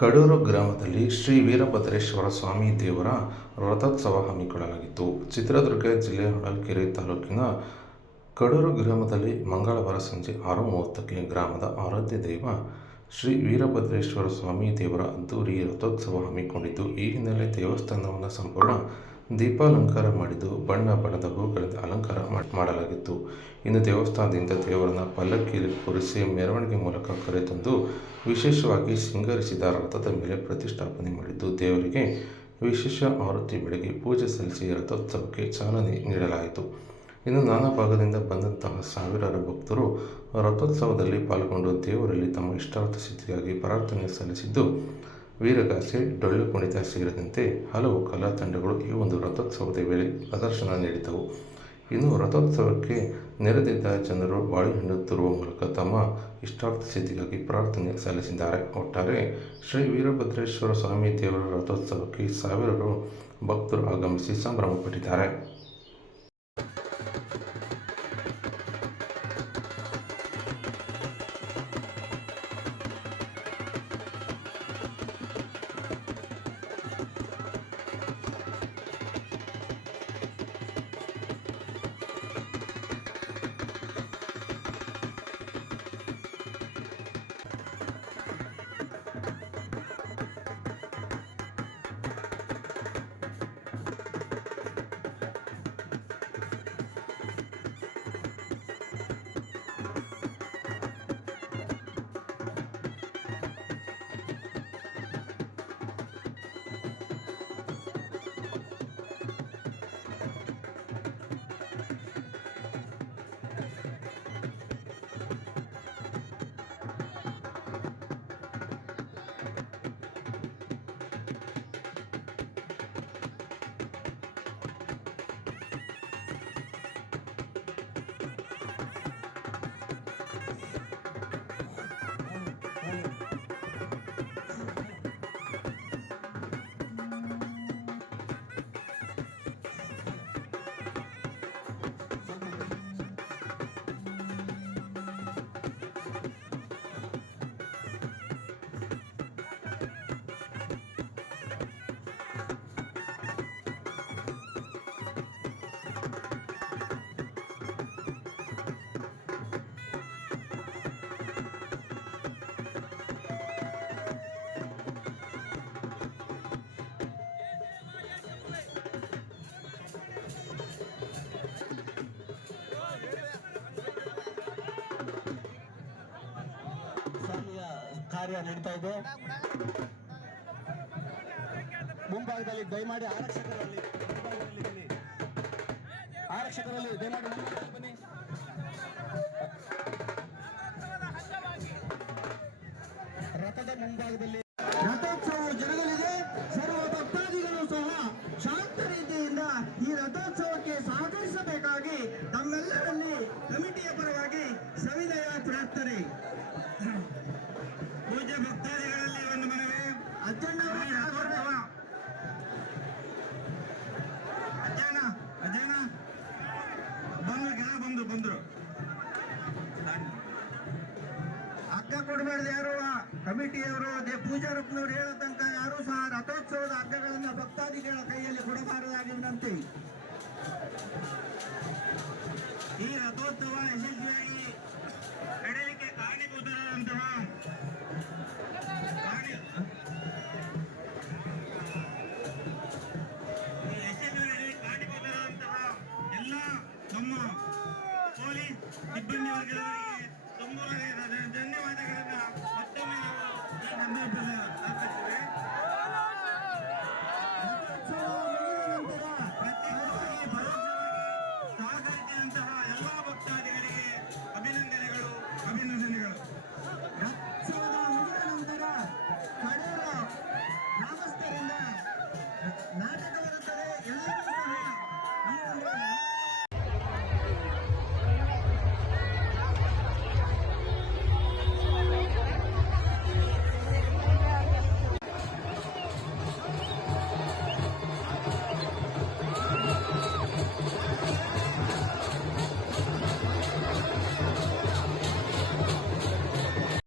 ಕಡೂರು ಗ್ರಾಮದಲ್ಲಿ ಶ್ರೀ ವೀರಭದ್ರೇಶ್ವರ ಸ್ವಾಮಿ ದೇವರ ರಥೋತ್ಸವ ಹಮ್ಮಿಕೊಳ್ಳಲಾಗಿತ್ತು. ಚಿತ್ರದುರ್ಗ ಜಿಲ್ಲೆ ಹೊಳಲ್ಕೆರೆ ತಾಲೂಕಿನ ಕಡೂರು ಗ್ರಾಮದಲ್ಲಿ ಮಂಗಳವಾರ ಸಂಜೆ ಆರು ಮೂವತ್ತಕ್ಕೆ ಗ್ರಾಮದ ಆರಾಧ್ಯ ದೈವ ಶ್ರೀ ವೀರಭದ್ರೇಶ್ವರ ಸ್ವಾಮಿ ದೇವರ ಅದ್ದೂರಿ ರಥೋತ್ಸವ ಹಮ್ಮಿಕೊಂಡಿದ್ದು, ಈ ಹಿನ್ನೆಲೆ ದೇವಸ್ಥಾನವನ್ನು ಸಂಪೂರ್ಣ ದೀಪಾಲಂಕಾರ ಮಾಡಿದ್ದು ಬಣ್ಣ ಬಣ್ಣದ ಹೂಗಳಿಂದ ಅಲಂಕಾರ ಮಾಡ್- ಮಾಡಲಾಗಿತ್ತು. ಇನ್ನು ದೇವಸ್ಥಾನದಿಂದ ದೇವರನ್ನ ಪಲ್ಲಕ್ಕಿಯಲ್ಲಿ ಕೂರಿಸಿ ಮೆರವಣಿಗೆ ಮೂಲಕ ಕರೆತಂದು ವಿಶೇಷವಾಗಿ ಸಿಂಗರಿಸಿದ ರಥದ ಮೇಲೆ ಪ್ರತಿಷ್ಠಾಪನೆ ಮಾಡಿದ್ದು, ದೇವರಿಗೆ ವಿಶೇಷ ಆರತಿ ಬೆಳಗ್ಗೆ ಪೂಜೆ ಸಲ್ಲಿಸಿ ರಥೋತ್ಸವಕ್ಕೆ ಚಾಲನೆ ನೀಡಲಾಯಿತು. ಇನ್ನು ನಾನಾ ಭಾಗದಿಂದ ಬಂದಂತಹ ಸಾವಿರಾರು ಭಕ್ತರು ರಥೋತ್ಸವದಲ್ಲಿ ಪಾಲ್ಗೊಂಡು ದೇವರಲ್ಲಿ ತಮ್ಮ ಇಷ್ಟಾರ್ಥ ಸಿದ್ಧಿಗಾಗಿ ಪ್ರಾರ್ಥನೆ ಸಲ್ಲಿಸಿದ್ದು ವೀರಗಾಸೆ, ಡೊಳ್ಳು ಕುಣಿತ ಸೇರಿದಂತೆ ಹಲವು ಕಲಾ ತಂಡಗಳು ಈ ಒಂದು ರಥೋತ್ಸವದ ವೇಳೆ ಪ್ರದರ್ಶನ ನೀಡಿದ್ದವು. ಇನ್ನು ರಥೋತ್ಸವಕ್ಕೆ ನೆರೆದಿದ್ದ ಜನರು ಬಾಳೆಹಣ್ಣು ತರುವ ಮೂಲಕ ತಮ್ಮ ಇಷ್ಟಾರ್ಥ ಸಿದ್ಧಿಗಾಗಿ ಪ್ರಾರ್ಥನೆ ಸಲ್ಲಿಸಿದ್ದಾರೆ. ಒಟ್ಟಾರೆ ಶ್ರೀ ವೀರಭದ್ರೇಶ್ವರ ಸ್ವಾಮಿ ದೇವರ ರಥೋತ್ಸವಕ್ಕೆ ಸಾವಿರಾರು ಭಕ್ತರು ಆಗಮಿಸಿ ಸಂಭ್ರಮಪಟ್ಟಿದ್ದಾರೆ. ಕಾರ್ಯ ನಡೀತಾ ಇದೆ. ಮುಂಭಾಗದಲ್ಲಿ ದಯಮಾಡಿ ಆರಕ್ಷಕರಲ್ಲಿ ಆರಕ್ಷಕರಲ್ಲಿ ದಯಮಾಡಿ ಬನ್ನಿ. ರಥದ ಮುಂಭಾಗದಲ್ಲಿ ಕೊಡಬಾರ್ದು ಯಾರು ಕಮಿಟಿಯವರು ಪೂಜಾರಪ್ಪನವ್ರು ಹೇಳೋ ತನಕ ಯಾರು ಸಹ ರಥೋತ್ಸವದ ಅರ್ಧಗಳನ್ನ ಭಕ್ತಾದಿಗಳ ಕೈಯಲ್ಲಿ ಕೊಡಬಾರದಾಗಿ ವಿನಂತಿ.